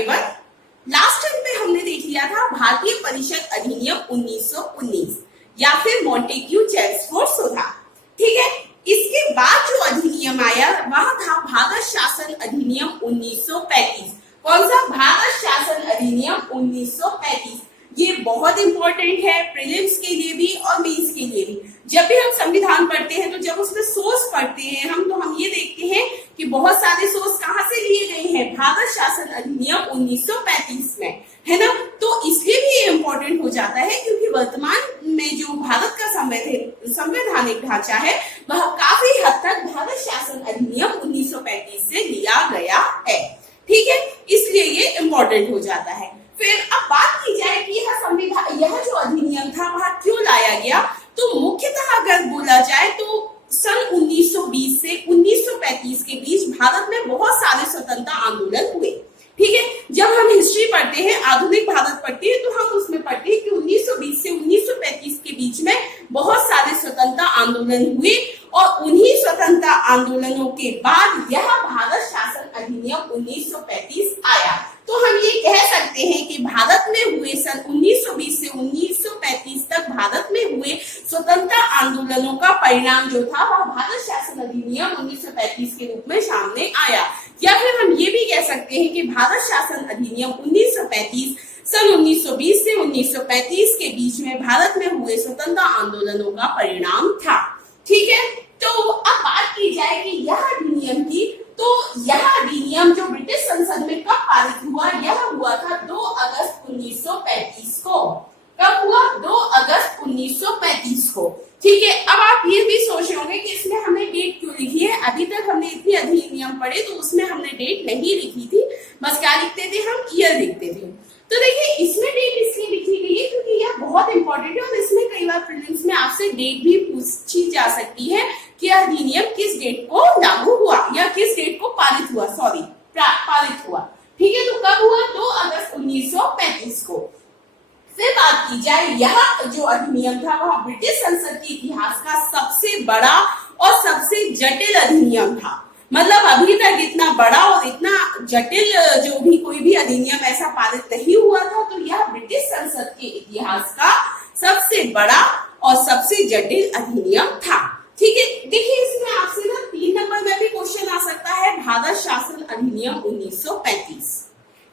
Everyone. Last time पे हमने देख लिया था भारतीय परिषद अधिनियम 1919 या फिर मॉन्टेग्यू चेम्सफोर्ड सोधा। ठीक है, इसके बाद जो अधिनियम आया वह था भारत शासन अधिनियम 1935। कौन सा? भारत शासन अधिनियम 1935। ये बहुत इंपॉर्टेंट है प्रीलिम्स के लिए भी और मेंस के लिए भी। जब भी हम संविधान पढ़ते हैं तो जब उसमें सोर्स पढ़ते हैं हम ये देखते हैं कि बहुत सारे सोर्स कहाँ से लिए गए हैं, भारत शासन अधिनियम 1935 में, है ना। तो इसलिए भी ये इम्पोर्टेंट हो जाता है क्योंकि वर्तमान में जो भारत का संवैधानिक ढांचा है वह काफी हद तक भारत शासन अधिनियम 1935 से लिया गया है। ठीक है, इसलिए ये इम्पोर्टेंट हो जाता है। फिर अब बात की जाए कि यह जो अधिनियम था वह क्यों लाया गया, तो मुख्यतः अगर बोला जाए तो सन 1920 से 1935 के बीच भारत में बहुत सारे स्वतंत्रता आंदोलन हुए। ठीक है, जब हम हिस्ट्री पढ़ते हैं, आधुनिक भारत पढ़ते हैं, तो हम उसमें पढ़ते हैं कि 1920 से 1935 के बीच में बहुत सारे स्वतंत्रता आंदोलन हुए और उन्हीं स्वतंत्रता आंदोलनों के बाद यह भारत शासन अधिनियम 1935 आया। तो हम ये कह सकते हैं कि भारत में हुए सन 1920 से 1935 तक भारत में हुए स्वतंत्रता आंदोलनों का परिणाम जो था वह भारत शासन अधिनियम 1935 के रूप में सामने आया। या फिर हम ये भी कह सकते हैं कि भारत शासन अधिनियम 1935 सन 1920 से 1935 के बीच में भारत में हुए स्वतंत्रता आंदोलनों का परिणाम था। ठीक है, तो अब बात की जाए कि यह अधिनियम की, तो यह अधिनियम जो ब्रिटिश संसद में कब पारित हुआ, यह हुआ था 2 अगस्त 1935 को। कब हुआ? 2 अगस्त 1935 को। ठीक है, अब आप ये भी सोच रहे होंगे कि इसमें हमने डेट क्यों लिखी है। अभी तक हमने इतने अधिनियम पढ़े तो उसमें हमने डेट नहीं लिखी थी, बस क्या लिखते थे हम? ईयर लिखते थे। तो देखिए, इसमें डेट इसलिए लिखी गई है क्योंकि यह बहुत इंपॉर्टेंट है और इसमें कई बार प्रीलिम्स में आपसे डेट भी पूछी जा सकती है कि अधिनियम किस डेट को लागू हुआ या किस डेट को पारित हुआ, पारित हुआ। ठीक है, तो कब हुआ? 2 अगस्त 1935 को। फिर बात की जाए, यह जो अधिनियम था वह ब्रिटिश संसद के इतिहास का सबसे बड़ा और सबसे जटिल अधिनियम था। मतलब अभी तक इतना बड़ा और इतना जटिल जो भी कोई भी अधिनियम ऐसा पारित नहीं हुआ था, तो यह ब्रिटिश संसद के इतिहास का सबसे बड़ा और सबसे जटिल अधिनियम था। ठीक है, देखिए इसमें आपसे ना 3 नंबर में भी क्वेश्चन आ सकता है, भारत शासन अधिनियम 1935।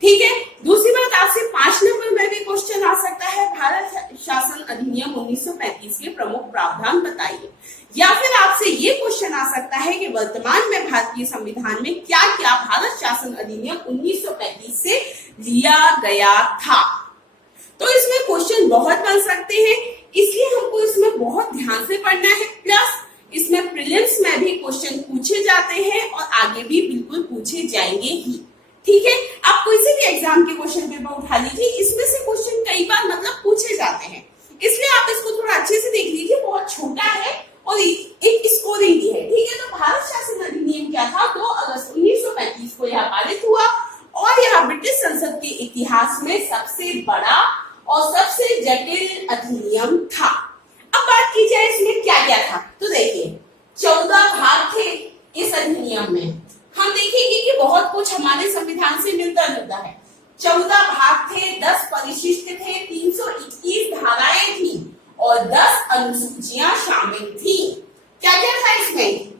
ठीक है, दूसरी बात आपसे 5 नंबर में भी क्वेश्चन आ सकता है, भारत शासन अधिनियम 1935 के प्रमुख प्रावधान बताइए। या फिर आपसे ये क्वेश्चन आ सकता है कि वर्तमान में भारतीय संविधान में क्या क्या भारत शासन अधिनियम 1935 से लिया गया था। तो इसमें क्वेश्चन बहुत बन सकते हैं, इसलिए हमको इसमें बहुत ध्यान से पढ़ना है। प्लस इसमें प्रीलिम्स में भी क्वेश्चन पूछे जाते हैं और आगे भी बिल्कुल पूछे जाएंगे ही। ठीक है, आप कोई से भी एग्जाम के क्वेश्चन पेपर उठा लीजिए, इसमें से क्वेश्चन कई बार मतलब पूछे जाते हैं, इसलिए आप इसको थोड़ा अच्छे से देख लीजिए। बहुत छोटा है और एक स्कोरिंग भी है। ठीक है, तो भारत शासन अधिनियम क्या था? 2 अगस्त 1935 को यह पारित हुआ और यह ब्रिटिश संसद के इतिहास में सबसे बड़ा और सबसे जटिल अधिनियम था। अब बात की जाए इसमें क्या क्या था, तो देखिए 14 भाग थे इस अधिनियम में। हम देखेंगे कि बहुत कुछ हमारे संविधान से मिलता जुलता है। 14 भाग थे, 10 परिशिष्ट थे, 321 धाराएं थी और 10 अनुसूचियां शामिल थी। क्या क्या था इसमें?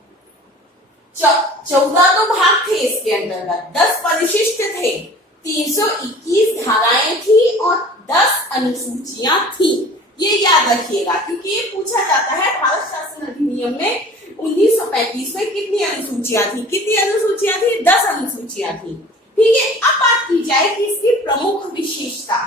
14 तो भाग थे इसके अंतर्गत, 10 परिशिष्ट थे, 321 धाराएं थी और 10 अनुसूचियां थी। ये याद रखिएगा क्योंकि ये पूछा जाता है भारत शासन अधिनियम में 1935 में कितनी अनुसूचियां थी। कितनी अनुसूचियां थी? 10 अनुसूचियां थी। ठीक है, अब बात की जाए कि इसकी प्रमुख विशेषता।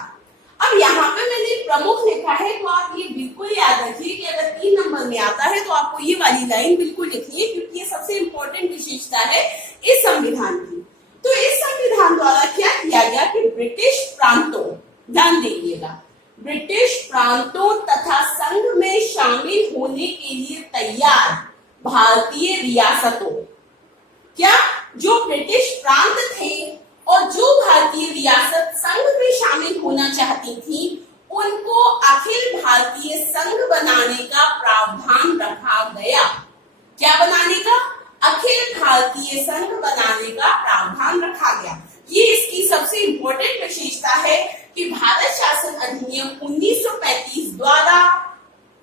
अब यहाँ पे मैंने प्रमुख लिखा है, तो आप ये बिल्कुल याद रखिए कि अगर 3 नंबर में आता है तो आपको ये वाली लाइन बिल्कुल लिखनी है क्योंकि ये सबसे इंपॉर्टेंट विशेषता है इस संविधान की। तो इस संविधान द्वारा क्या किया गया कि ब्रिटिश प्रांतों, ध्यान दीजिएगा, ब्रिटिश प्रांतों तथा संघ में शामिल होने के लिए तैयार भारतीय रियासतों, क्या जो ब्रिटिश प्रांत थे और जो भारतीय रियासत संघ में शामिल होना चाहती थी, उनको अखिल भारतीय संघ बनाने का प्रावधान रखा गया। क्या बनाने का? अखिल भारतीय संघ बनाने का प्रावधान रखा गया। ये इसकी सबसे इंपॉर्टेंट विशेषता है कि भारत शासन अधिनियम 1935 द्वारा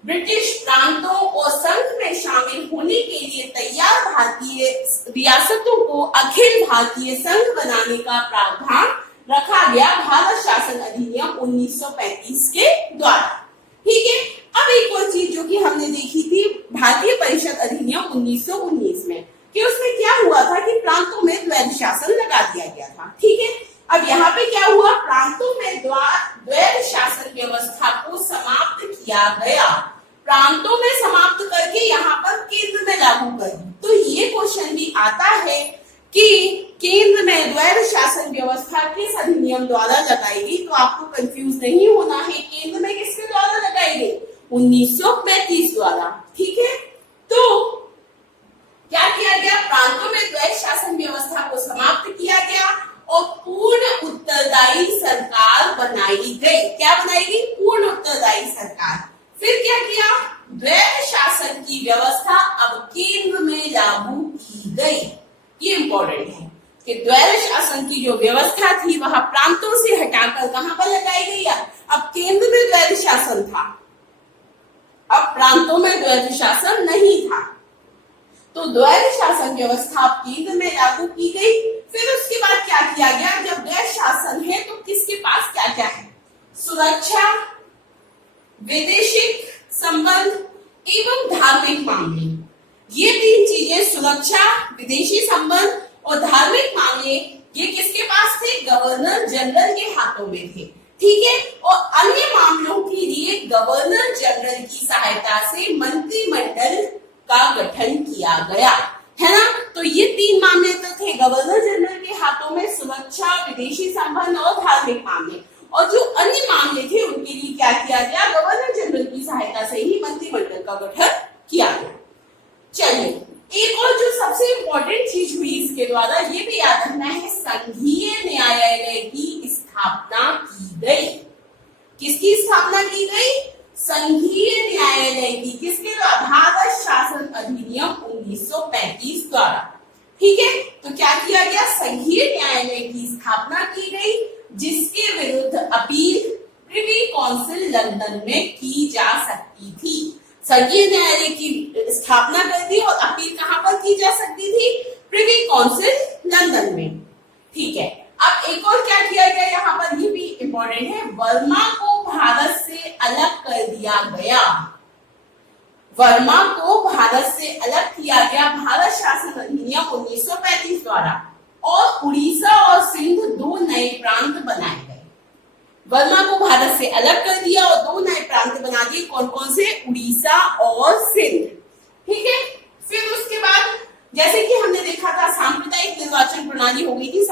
ब्रिटिश प्रांतों और संघ में शामिल होने के लिए तैयार भारतीय रियासतों को अखिल भारतीय संघ बनाने का प्रावधान रखा गया भारत शासन अधिनियम 1935 के द्वारा। ठीक है, अब एक और चीज जो कि हमने देखी थी भारतीय परिषद अधिनियम 1919 में, कि उसमें क्या हुआ था कि प्रांतों में द्वैध शासन लगा दिया गया था। ठीक है, अब यहाँ पे क्या हुआ, प्रांतों में द्वैध शासन व्यवस्था को समाप्त किया गया, प्रांतों में समाप्त करके यहाँ पर केंद्र में लागू कर दी। तो ये क्वेश्चन भी आता है कि केंद्र में द्वैध शासन व्यवस्था किस अधिनियम द्वारा लगाई गई। तो आपको कंफ्यूज नहीं होना है, केंद्र में किसके द्वारा लगाई गई, 1935 द्वारा। ठीक है, तो क्या किया गया, प्रांतों में द्वैध शासन व्यवस्था को समाप्त किया गया और पूर्ण उत्तरदायी सरकार बनाई गई। क्या बनाई गई, पूर्ण उत्तरदायी सरकार। फिर क्या किया, द्वैध शासन की व्यवस्था अब केंद्र में लागू की गई। ये इंपॉर्टेंट है कि द्वैध शासन की जो व्यवस्था थी वह प्रांतों से हटाकर कहां पर लगाई गई। अब केंद्र में द्वैध शासन था, अब प्रांतों में द्वैध शासन नहीं था, तो द्वैध शासन व्यवस्था केंद्र में लागू की गई। फिर उसके बाद क्या किया गया, जब द्वैध शासन है तो किसके पास क्या क्या है, सुरक्षा, वैदेशिक संबंध एवं धार्मिक मामले। ये तीन चीजें, सुरक्षा, विदेशी संबंध और धार्मिक मामले, ये किसके पास थे, गवर्नर जनरल के हाथों में थे। ठीक है, और अन्य मामलों के लिए गवर्नर जनरल की सहायता से मंत्रिमंडल का गठन किया गया, है ना। तो ये तीन मामले तो थे गवर्नर जनरल के हाथों में, सुरक्षा, विदेशी संबंध और धार्मिक मामले। और जो अन्य मामले थे उनके लिए क्या किया गया, गवर्नर जनरल की सहायता से ही मंत्रिमंडल का गठन किया गया। चलिए, एक और जो सबसे इंपॉर्टेंट चीज हुई इसके द्वारा, ये भी याद रखना है, संघीय न्यायालय की स्थापना की गई। किसकी स्थापना की गई, संघीय न्यायालय की। किसके द्वारा, भारत शासन अधिनियम 1935 द्वारा। ठीक है, तो क्या किया गया, संघीय न्यायालय की स्थापना की गई, जिसके विरुद्ध अपील प्रिवी काउंसिल लंदन में की जा सकती थी। संघीय न्यायालय की स्थापना कर दी और अपील कहां पर की जा सकती थी, प्रिवी काउंसिल लंदन में। ठीक है, अब एक और क्या किया गया यहाँ पर, ये भी इंपॉर्टेंट है, वर्मा को भारत से अलग कर दिया गया। वर्मा को भारत से अलग किया गया भारत शासन अधिनियम 1935 द्वारा, और उड़ीसा और सिंध दो नए प्रांत बनाए गए। वर्मा को भारत से अलग कर दिया और दो नए प्रांत बना दिए, कौन कौन से, उड़ीसा और सिंध। ठीक है, फिर उसके बाद जैसे कि हमने देखा था सांप्रदायिक निर्वाचन प्रणाली हो गई थी,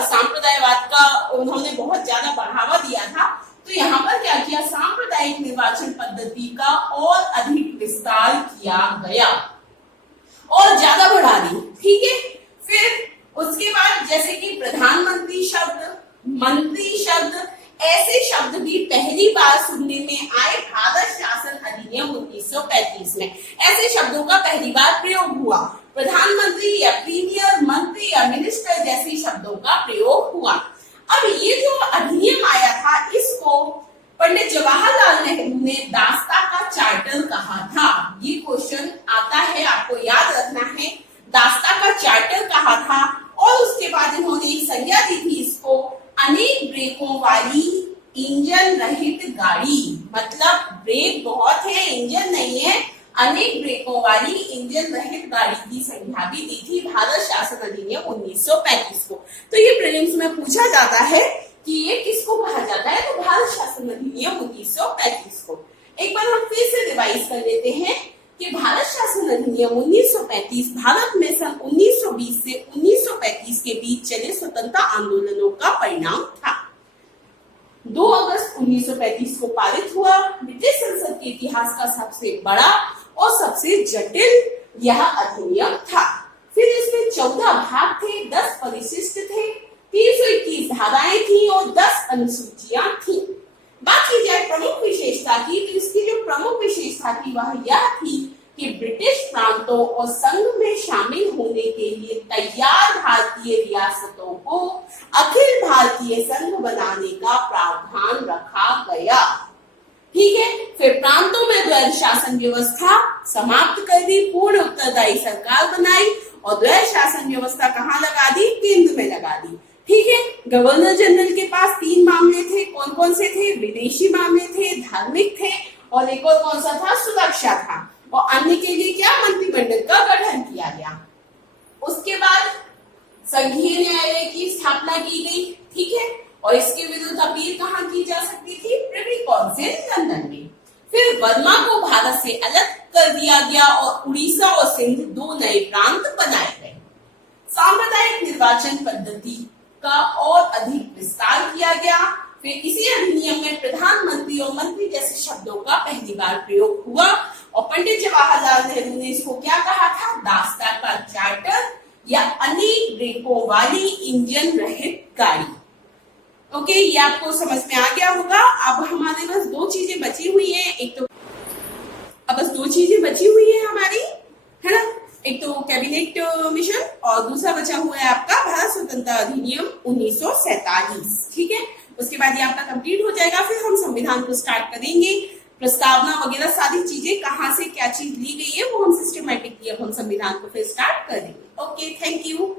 सांप्रदायवाद का उन्होंने बहुत ज्यादा बढ़ावा दिया था। तो यहाँ पर क्या किया, सांप्रदायिक निर्वाचन पद्धति का और अधिक विस्तार किया गया और ज्यादा बढ़ा दी। ठीक है, फिर उसके बाद जैसे कि प्रधानमंत्री शब्द, मंत्री शब्द, ऐसे शब्द भी पहली बार सुनने में आए भारत शासन अधिनियम 1935 में। ऐसे शब्दों का पहली बार प्रयोग हुआ, प्रधानमंत्री या प्रीमियर, मंत्री या मिनिस्टर जैसे शब्दों का प्रयोग हुआ। अब ये जो अधिनियम आया था, इसको पंडित जवाहरलाल नेहरू ने दास्ता का चार्टर कहा था। ये क्वेश्चन आता है, आपको याद रखना है, दास्ता का चार्टर कहा था। और उसके बाद इन्होंने एक संज्ञा दी थी इसको, अनेक ब्रेकों वाली इंजन रहित गाड़ी। मतलब ब्रेक बहुत है, इंजन नहीं है, अनेक ब्रेकों वाली इंजन रहित गाड़ी की संज्ञा भी दी थी भारत शासन अधिनियम 1935 को। तो ये प्रीलिम्स में पूछा जाता है कि ये किसको कहा जाता है, तो भारत शासन अधिनियम 1935 को। एक बार हम फिर से रिवाइज कर लेते हैं कि भारत शासन अधिनियम 1935 भारत में सन 1920 से 1935 के बीच चले स्वतंत्रता आंदोलनों का परिणाम था। 2 अगस्त 1935 को पारित हुआ। ब्रिटिश संसद के इतिहास का सबसे बड़ा और सबसे जटिल यह अधिनियम था। फिर इसमें 14 भाग थे, 10 परिशिष्ट थे, 321 धाराएं थी और 10 अनुसूचियां थी। बात की जाए प्रमुख विशेषता की, तो इसकी जो प्रमुख विशेषता थी वह यह थी कि ब्रिटिश प्रांतों और संघ में शामिल होने के लिए तैयार भारतीय रियासतों को अखिल भारतीय संघ बनाने का प्रावधान रखा गया। ठीक है, फिर प्रांतों में द्वैध शासन व्यवस्था समाप्त कर दी, पूर्ण उत्तरदायी सरकार बनाई और द्वैध शासन व्यवस्था कहाँ लगा दी? केंद्र में लगा दी। ठीक है, गवर्नर जनरल के पास 3 मामले थे। कौन कौन से थे? विदेशी मामले थे, धार्मिक थे और एक और कौन सा था? सुरक्षा था। और अन्य के लिए क्या? मंत्रिमंडल का गठन किया गया। उसके बाद संघीय न्यायालय की स्थापना की गई। ठीक है, और इसके विरुद्ध अपील कहाँ की जा सकती थी? प्रिवी काउंसिल लंदन में। फिर वर्मा को भारत से अलग कर दिया गया और उड़ीसा और सिंध 2 नए प्रांत बनाए गए। सांप्रदायिक निर्वाचन पद्धति का और अधिक विस्तार किया गया। फिर इसी अधिनियम में प्रधानमंत्री और मंत्री जैसे शब्दों का पहली बार प्रयोग हुआ और पंडित जवाहरलाल नेहरू ने इसको क्या कहा था? दास्ता का चार्टर या अनेक ब्रेकों वाली इंजन रहित गाड़ी। ओके, ये आपको समझ में आ गया होगा। अब हमारे पास 2 चीजें बची हुई हैं। एक तो अब बस 2 चीजें बची हुई है हमारी, है ना? एक तो कैबिनेट मिशन और दूसरा बचा हुआ है आपका भारत स्वतंत्रता अधिनियम 1947। ठीक है, उसके बाद ये आपका कंप्लीट हो जाएगा। फिर हम संविधान को स्टार्ट करेंगे। प्रस्तावना वगैरह सारी चीजें कहाँ से क्या चीज ली गई है वो हम सिस्टमैटिकली अब हम संविधान को फिर स्टार्ट करेंगे। Okay, thank you.